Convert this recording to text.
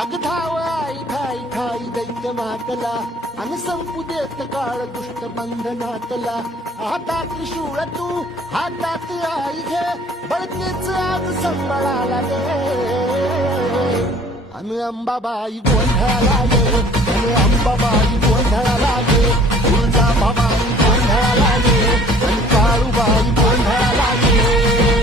अग धाव आई ठाई ठाई दैत्य मातला अन संपू देत काळ दुष्ट बंधनातला हातात त्रिशूळ तू हातात आई घे बळकेच आज संबळाला गे अन अंबाबाई गोंधळाला गे अन अंबाबाई गोंधळाला गे तुळजाभवानी गोंधळाला गे अन काळूबाई गोंधळाला गे